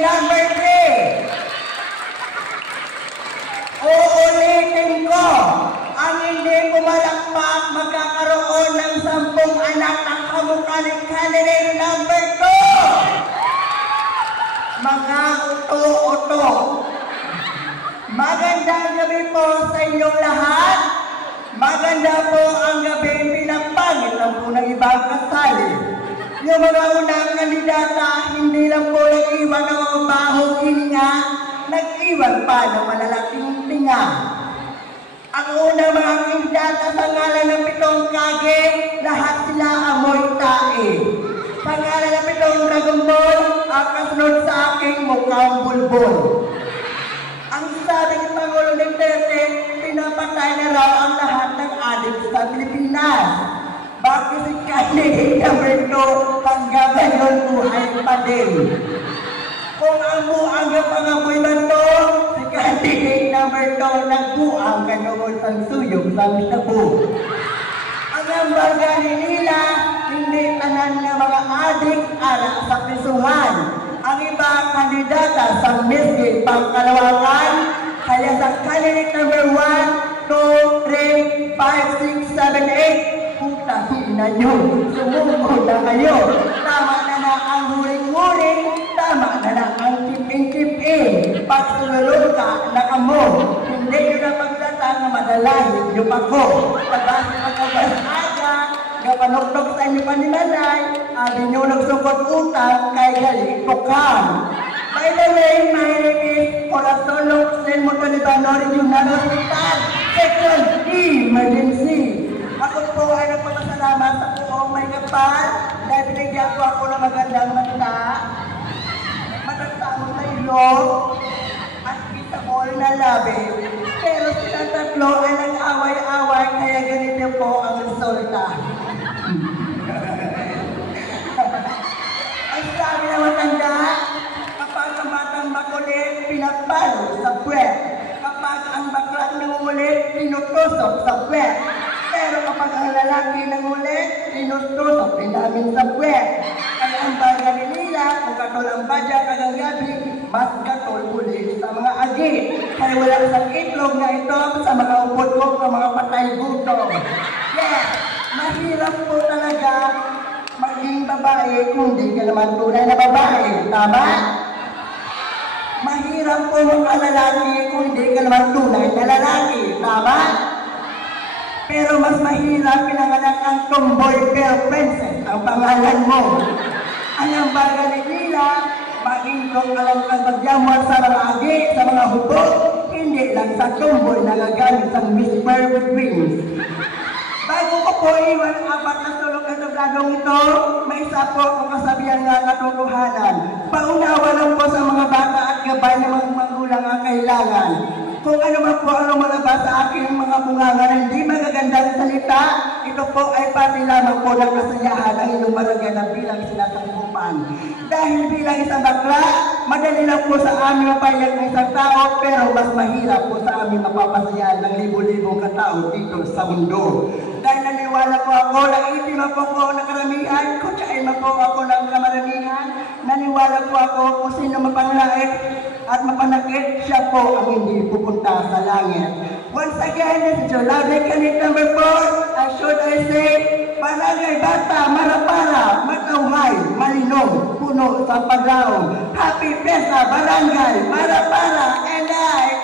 number 3. Uulitin ko, ang hindi pumalakpak magkakaroon ng 10 anak ng kamukha ni candidate number 2. Mga uto-uto. Magandang gabi po sa inyong lahat. Maganda po ang gabi, pinapangit lang po ng ibang kasali. Yung mga unang kandidata, hindi lang po nag-iwan ng mga bahong hininga, nag-iwan pa ng malalaking tinga. Ang unang mga kandidata sa ngalan ng 7 kage, lahat sila amoy tae. Sa ngalan ng 7 Dragon Ball, ang kasunod sa aking mukhang bulbol. Ang sabi ni Pangulong Duterte, pinapatay na raw ang lahat ng adik sa Pilipinas. Bakit si candidate number 2 hanggang ngayon buhay pa din? Kung ang buang ng pangamoy ba ito, si candidate number 2 nagbuang kanoon sa suyog sa tabu. Ang ambaga nila, hindi tanan ng mga adik ala sa prisuhan. Ang iba kandidata sa misgit pangkalawakan, kaya sa candidate number 1, 2, 3, 5, 6, 7, 8, puta hina nyo, sumugod na kayo. Tama na ang huling-huling, tama na ang tipin-tipin. Pagsululog ka na kamo, hindi nyo na pagdata na madalahin nyo pa ko. Pagbasin pagkabasaga, kapanoktok sa inyo panimalay, abi nyo nagsukot utang kay galing tukang. By the way, my name is Corazon Locsin Montalibano Regional Hospital, Section Emergency. Ako po ay nagpapasalamat sa buong may kapal dahil binigyan ko ako ng magandang mata, matatangos na ilong, at kitable na labi. Pero silang tatlo ay nag-away-away kaya ganito po ang resulta. Ang sabi ng matanda, kapag ang batang makulit, pinapalo sa puwet. Kapag ang baklang nangungulit, pinutusok sa puwet. Pero kapag ang lalaki nangulit, pinutusok din namin sa puwet. Kaya ang bagay nila, kung katol ang badya kagang gabi, mas katol ulit sa mga agi. Kaya wala sa itlog na ito sa mga upot-upot ng mga patay gutom. Yes, mahirap po talaga maging babae kung di ka naman tunay na babae. Tama? Mahirap po mga lalaki kung di ka naman tunay na lalaki. Tama? Pero mas mahirap pinanganak ang tomboy girl princess ang pangalan mo. Ang bagay nila, maging kung alam kang magyamuan sa mga agi, sa mga hubog, hindi lang sa tomboy na gagamit ang Miss Perfect Wings. Bago ko po iwan ang apat na sulok na tabladong ito, may isa po kung kasabihan nga katotohanan. Paunawa lang po sa mga bata at gabay ng mga magulang ang kailangan. Kung ano man po ang lumalabas sa aking mga bunganga na hindi magagandang salita, ito po ay pati lamang po ng kasayahan ang inyong maraganan bilang sinasangkupan. Dahil bilang isang bakla, madali lang po sa amin mapayag ng isang tao, pero mas mahirap po sa amin mapapasayahan ng libo-libong katao dito sa mundo. Dahil naniwala po ako na itim po ako ng karamihan, kutsain po ako ng kamaramihan, naniwala po ako kung sino mapanglait at mapanakit, siya po ang hindi pupunta sa langit. Once again, this is your lovely candidate number 4, and should I say, Barangay Bata, Marapara, Matauhay, Malinong, Puno sa Paglaong. Happy Fiesta, Barangay Marapara, and I